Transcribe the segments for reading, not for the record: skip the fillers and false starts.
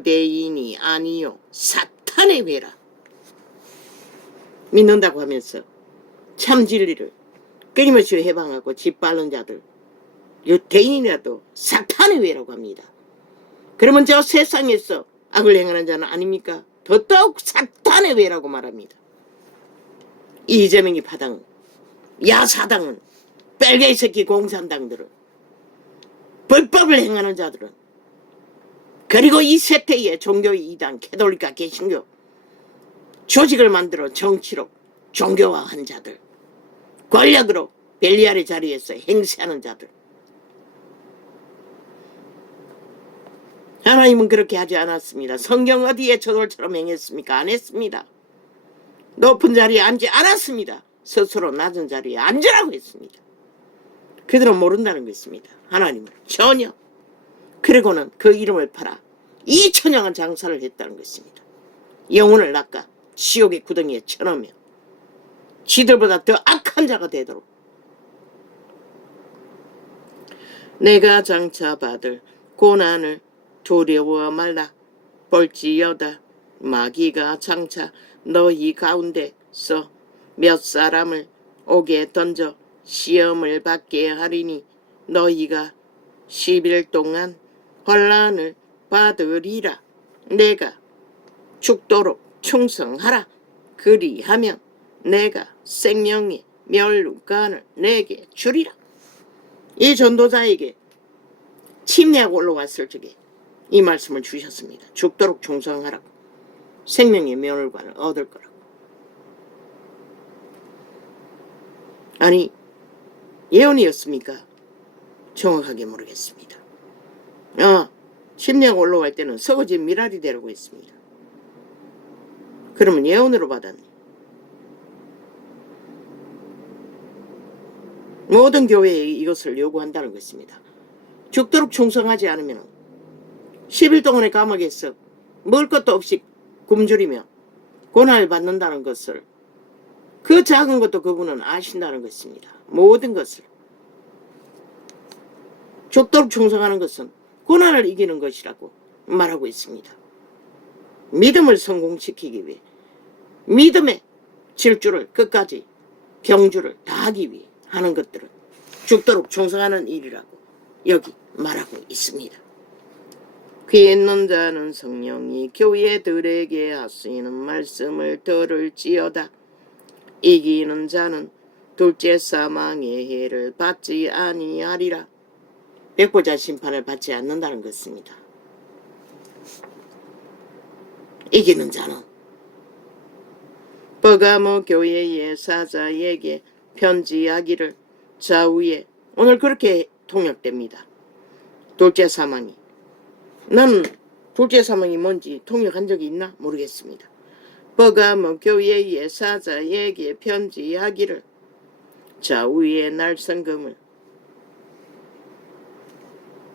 유대인이 아니요 사탄의 회라. 믿는다고 하면서 참 진리를 끊임없이 해방하고 짓밟는 자들, 유대인이라도 사탄의 회라고 합니다. 그러면 저 세상에서 악을 행하는 자는 아닙니까? 더더욱 사탄의 회라고 말합니다. 이재명이 파당, 야사당은, 빨갱이 새끼 공산당들은, 불법을 행하는 자들은, 그리고 이 세태의 종교의 이단, 캐톨릭과 개신교, 조직을 만들어 정치로 종교화한 자들, 권력으로 벨리알의 자리에서 행세하는 자들. 하나님은 그렇게 하지 않았습니다. 성경 어디에 저들처럼 행했습니까? 안 했습니다. 높은 자리에 앉지 않았습니다. 스스로 낮은 자리에 앉으라고 했습니다. 그들은 모른다는 것입니다. 하나님을 전혀. 그리고는 그 이름을 팔아 2천냥은 장사를 했다는 것입니다. 영혼을 낚아 지옥의 구덩이에 쳐넣으며 지들보다 더 악한 자가 되도록 내가 장차 받을 고난을 두려워 말라. 볼지어다 마귀가 장차 너희 가운데서 몇 사람을 옥에 던져 시험을 받게 하리니 너희가 10일 동안 환난을 받으리라. 내가 죽도록 충성하라. 그리하면 내가 생명의 멸류관을 내게 주리라. 이 전도자에게 침례하고 올라왔을 적에 이 말씀을 주셨습니다. 죽도록 충성하라고. 생명의 멸류관을 얻을 거라고. 아니 예언이었습니까? 정확하게 모르겠습니다. 침례하고 올라갈 때는 썩어진 미랄이 되라고 했습니다. 그러면 예언으로 받았네. 모든 교회에 이것을 요구한다는 것입니다. 죽도록 충성하지 않으면 10일 동안의 감옥에서 먹을 것도 없이 굶주리며 고난을 받는다는 것을, 그 작은 것도 그분은 아신다는 것입니다. 모든 것을. 죽도록 충성하는 것은 고난을 이기는 것이라고 말하고 있습니다. 믿음을 성공시키기 위해, 믿음의 질주를 끝까지 경주를 다하기 위해 하는 것들은 죽도록 충성하는 일이라고 여기 말하고 있습니다. 귀 있는 자는 성령이 교회들에게 하시는 말씀을 들을지어다. 이기는 자는 둘째 사망의 해를 받지 아니하리라. 백보자 심판을 받지 않는다는 것입니다. 이기는 자는 버가모 교회의 사자에게 편지하기를. 좌우에 오늘 그렇게 통역됩니다. 둘째 사망이. 나는 둘째 사망이 뭔지 통역한 적이 있나 모르겠습니다. 버가모 교회의 사자에게 편지하기를. 좌우의 날성금을.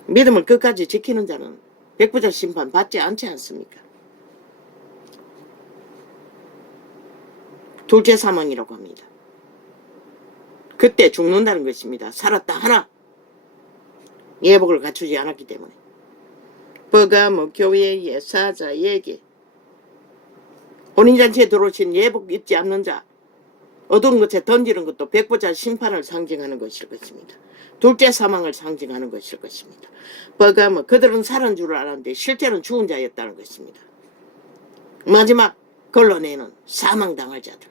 믿음을 끝까지 지키는 자는 백부자 심판 받지 않지 않습니까? 둘째 사망이라고 합니다. 그때 죽는다는 것입니다. 살았다 하나 예복을 갖추지 않았기 때문에. 버가모 교회의 사자에게, 혼인잔치에 들어오신 예복 입지 않는 자, 어두운 것에 던지는 것도 백보자 심판을 상징하는 것일 것입니다. 둘째 사망을 상징하는 것일 것입니다. 버가모, 그들은 살은 줄 알았는데 실제는 죽은 자였다는 것입니다. 마지막 걸러내는 사망당할 자들.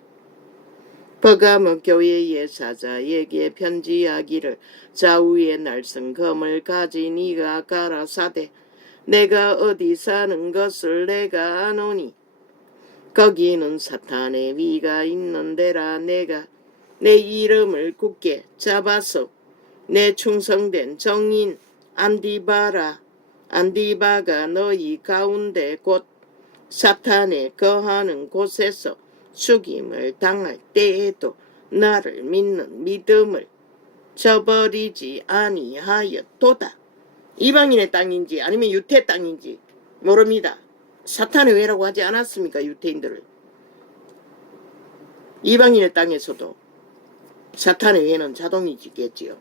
버가모 교회의 사자에게 편지하기를. 좌우의 날성검을 가진 이가 가라사대. 내가 어디 사는 것을 내가 아노니 거기는 사탄의 위가 있는 데라. 내가 내 이름을 굳게 잡아서 내 충성된 정인 안디바가 너희 가운데 곧 사탄에 거하는 곳에서 죽임을 당할 때에도 나를 믿는 믿음을 저버리지 아니하였도다. 이방인의 땅인지 아니면 유태 땅인지 모릅니다. 사탄의 회라고 하지 않았습니까? 유태인들을. 이방인의 땅에서도 사탄의 회는 자동이겠지요.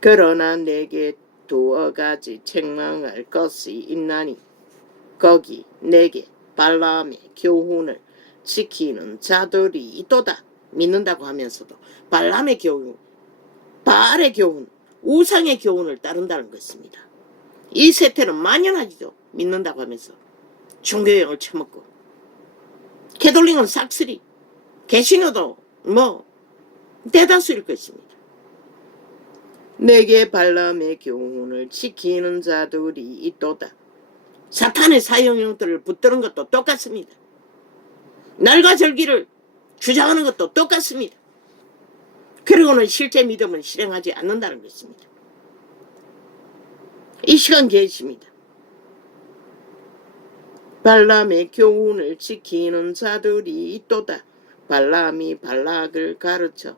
그러나 내게 두어 가지 책망할 것이 있나니 거기 내게 발람의 교훈을 지키는 자들이 있도다. 믿는다고 하면서도 발람의 교훈, 바알의 교훈, 우상의 교훈을 따른다는 것입니다. 이 세태는 만연하지도. 믿는다고 하면서 종교형을 처먹고, 캐톨릭은 싹쓸이, 개신교도 뭐 대다수일 것입니다. 내게 발람의 교훈을 지키는 자들이 있도다. 사탄의 사형형들을 붙드는 것도 똑같습니다. 날과 절기를 주장하는 것도 똑같습니다. 그리고는 실제 믿음은 실행하지 않는다는 것입니다. 이 시간 계십니다. 발람의 교훈을 지키는 자들이 있도다. 발람이 발락을 가르쳐.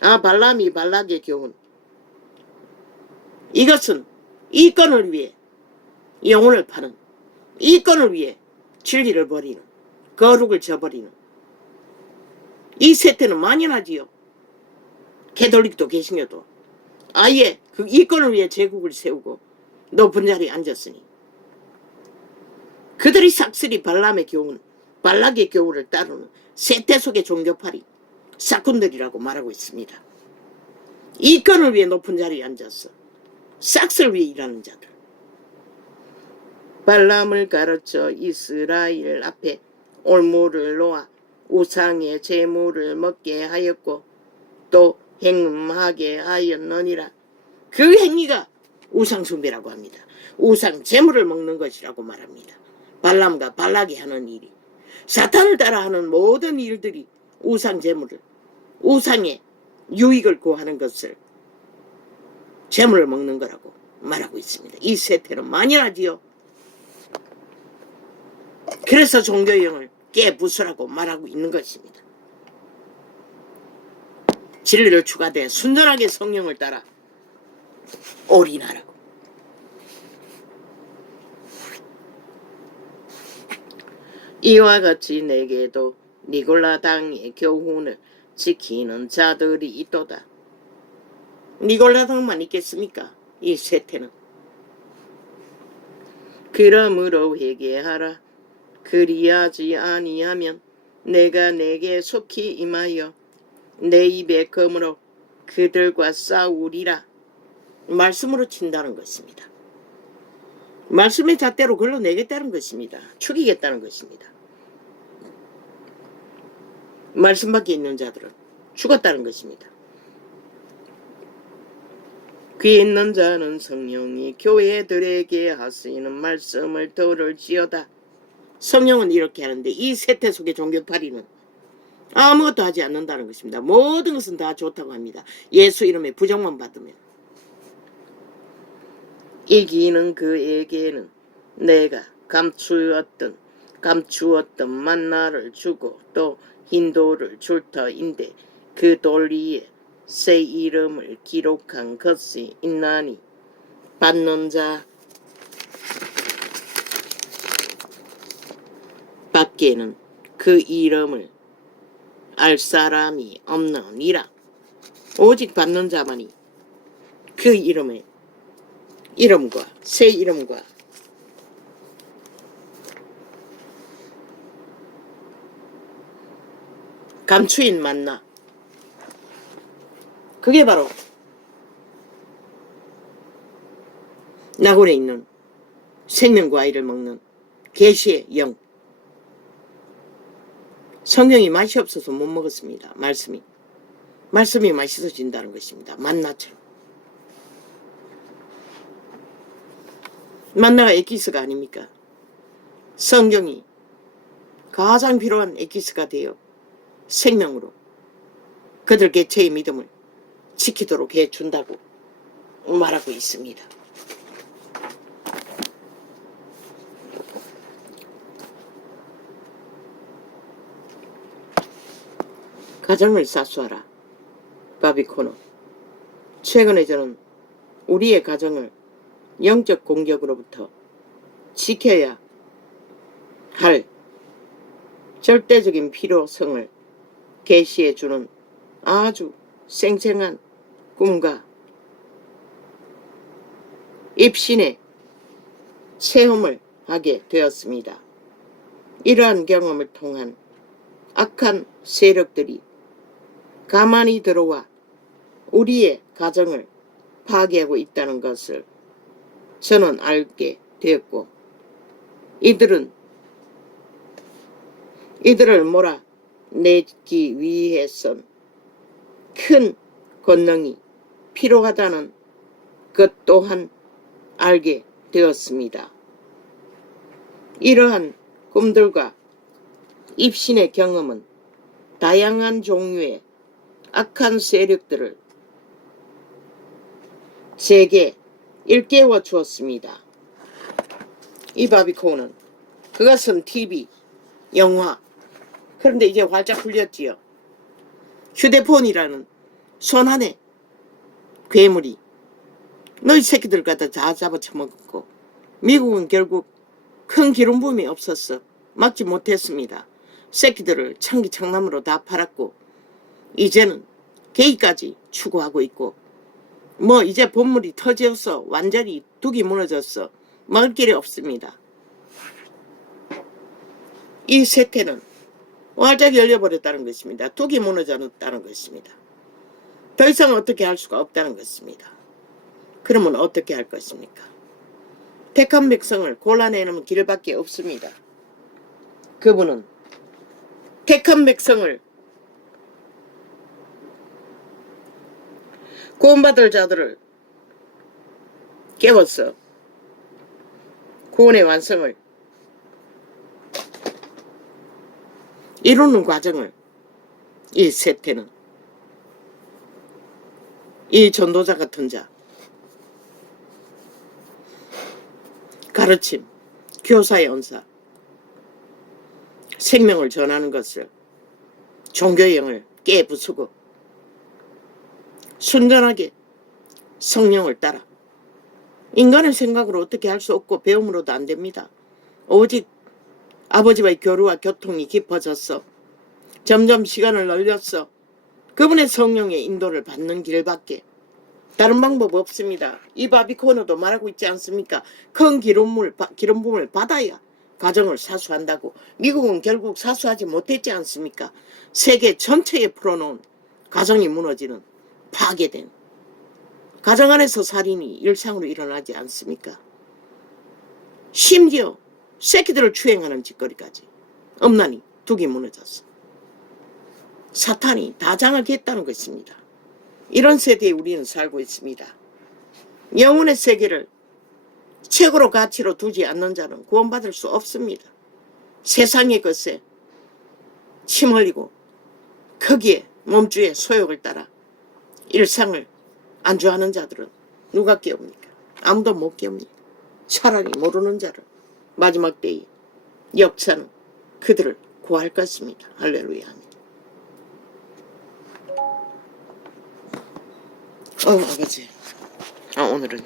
발람이 발락의 교훈. 이것은 이권을 위해 영혼을 파는, 이권을 위해 진리를 버리는, 거룩을 저버리는 이 세태는 만연하지요. 캐톨릭도 개신교도 아예 그 이권을 위해 제국을 세우고 높은 자리에 앉았으니 그들이 싹쓸이 발람의 교훈, 발락의 교훈을 따르는 세태 속의 종교파리 사꾼들이라고 말하고 있습니다. 이권을 위해 높은 자리에 앉아서 싹쓸 위해 일하는 자들. 발람을 가르쳐 이스라엘 앞에 올무를 놓아 우상의 제물을 먹게 하였고 또 행음하게 하였느니라. 그 행위가 우상숭배라고 합니다. 우상 제물을 먹는 것이라고 말합니다. 발람과 발락이 하는 일이, 사탄을 따라하는 모든 일들이 우상 제물을, 우상의 유익을 구하는 것을 제물을 먹는 거라고 말하고 있습니다. 이 세태는 만연하지요. 그래서 종교형을 깨부수라고 말하고 있는 것입니다. 진리를 추가돼 순전하게 성령을 따라 올인하라고. 이와 같이 내게도 니골라당의 교훈을 지키는 자들이 있도다. 니골라당만 있겠습니까? 이 세태는. 그러므로 회개하라. 그리하지 아니하면 내가 내게 속히 임하여 내 입의 검으로 그들과 싸우리라. 말씀으로 친다는 것입니다. 말씀의 잣대로 걸러내겠다는 것입니다. 죽이겠다는 것입니다. 말씀 밖에 있는 자들은 죽었다는 것입니다. 귀 있는 자는 성령이 교회들에게 하시는 말씀을 들을지어다. 성령은 이렇게 하는데 이 세태 속의 종교파리는 아무것도 하지 않는다는 것입니다. 모든 것은 다 좋다고 합니다. 예수 이름에 부정만 받으면. 이기는 그에게는 내가 감추었던 만나를 주고 또 흰 돌을 줄 터인데 그 돌 위에 새 이름을 기록한 것이 있나니 받는 자 밖에는 그 이름을 알 사람이 없느니라. 오직 받는 자만이 그 이름과 새 이름과 감추인 만나, 그게 바로 나골에 있는 생명과일을 먹는 계시의 영. 성경이 맛이 없어서 못 먹었습니다. 말씀이 맛있어진다는 것입니다. 만나처럼. 만나가 에키스가 아닙니까? 성경이 가장 필요한 에키스가 되어 생명으로 그들 개체의 믿음을 지키도록 해준다고 말하고 있습니다. 가정을 사수하라. 바비코너. 최근에 저는 우리의 가정을 영적 공격으로부터 지켜야 할 절대적인 필요성을 계시해 주는 아주 생생한 꿈과 입신의 체험을 하게 되었습니다. 이러한 경험을 통한 악한 세력들이 가만히 들어와 우리의 가정을 파괴하고 있다는 것을 저는 알게 되었고, 이들을 몰아내기 위해선 큰 권능이 필요하다는 것 또한 알게 되었습니다. 이러한 꿈들과 입신의 경험은 다양한 종류의 악한 세력들을 제게 일깨워 주었습니다. 이 바비콘은 그것은 TV, 영화, 그런데 이제 활짝 풀렸지요. 휴대폰이라는 손안에 괴물이 너희 새끼들 갖다 다 잡아쳐먹고, 미국은 결국 큰 기름붐이 없었어 막지 못했습니다. 새끼들을 창기창남으로 다 팔았고, 이제는 게이까지 추구하고 있고, 이제 본물이 터졌어. 완전히 둑이 무너졌어. 먹을 길이 없습니다. 이 세태는 활짝 열려버렸다는 것입니다. 둑이 무너졌다는 것입니다. 더 이상 어떻게 할 수가 없다는 것입니다. 그러면 어떻게 할 것입니까? 택한 백성을 골라내는 길밖에 없습니다. 그분은 택한 백성을, 구원받을 자들을 깨워서 구원의 완성을 이루는 과정을 이 세태는, 이 전도자 같은 자, 가르침, 교사의 은사, 생명을 전하는 것을, 종교의 영을 깨부수고 순전하게 성령을 따라, 인간의 생각으로 어떻게 할 수 없고 배움으로도 안 됩니다. 오직 아버지와의 교류와 교통이 깊어졌어. 점점 시간을 늘렸어. 그분의 성령의 인도를 받는 길밖에 다른 방법 없습니다. 이 바비코너도 말하고 있지 않습니까? 큰 기름붐을 받아야 가정을 사수한다고. 미국은 결국 사수하지 못했지 않습니까? 세계 전체에 풀어놓은 가정이 무너지는, 파괴된, 가정 안에서 살인이 일상으로 일어나지 않습니까? 심지어 새끼들을 추행하는 짓거리까지 엄난히 둑이 무너졌어. 사탄이 다 장악했다는 것입니다. 이런 세대에 우리는 살고 있습니다. 영혼의 세계를 최고로 가치로 두지 않는 자는 구원받을 수 없습니다. 세상의 것에 침 흘리고 거기에 몸주의 소욕을 따라 일상을 안주하는 자들은 누가 깨웁니까? 아무도 못 깨웁니다. 차라리 모르는 자를 마지막 때에 역사는 그들을 구할 것입니다. 할렐루야. 아버지, 오늘은